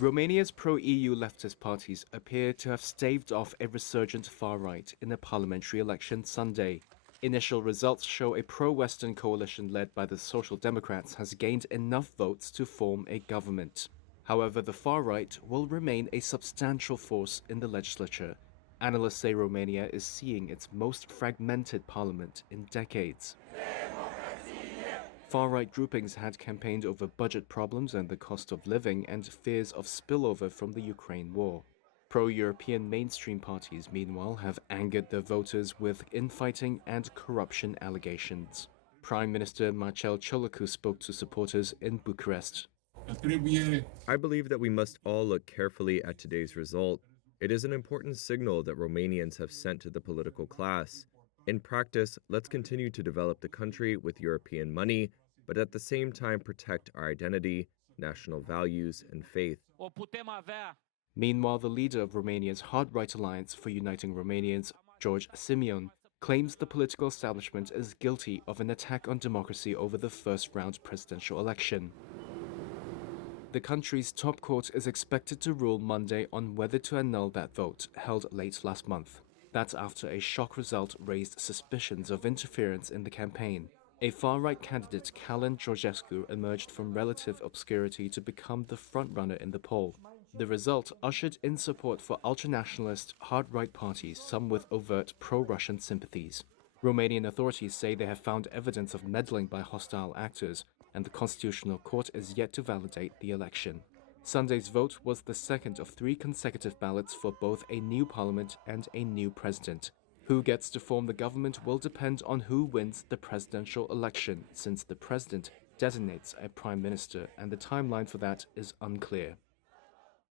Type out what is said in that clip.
Romania's pro-EU leftist parties appear to have staved off a resurgent far-right in a parliamentary election Sunday. Initial results show a pro-Western coalition led by the Social Democrats has gained enough votes to form a government. However, the far-right will remain a substantial force in the legislature. Analysts say Romania is seeing its most fragmented parliament in decades. Far-right groupings had campaigned over budget problems and the cost of living and fears of spillover from the Ukraine war. Pro-European mainstream parties, meanwhile, have angered their voters with infighting and corruption allegations. Prime Minister Marcel Ciolacu spoke to supporters in Bucharest. I believe that we must all look carefully at today's result. It is an important signal that Romanians have sent to the political class. In practice, let's continue to develop the country with European money, but at the same time protect our identity, national values, and faith. Meanwhile, the leader of Romania's hard-right alliance for Uniting Romanians, George Simion, claims the political establishment is guilty of an attack on democracy over the first-round presidential election. The country's top court is expected to rule Monday on whether to annul that vote, held late last month. That's after a shock result raised suspicions of interference in the campaign. A far-right candidate, Calin Georgescu, emerged from relative obscurity to become the frontrunner in the poll. The result ushered in support for ultranationalist, hard-right parties, some with overt pro-Russian sympathies. Romanian authorities say they have found evidence of meddling by hostile actors, and the Constitutional Court is yet to validate the election. Sunday's vote was the second of 3 consecutive ballots for both a new parliament and a new president. Who gets to form the government will depend on who wins the presidential election, since the president designates a prime minister and the timeline for that is unclear.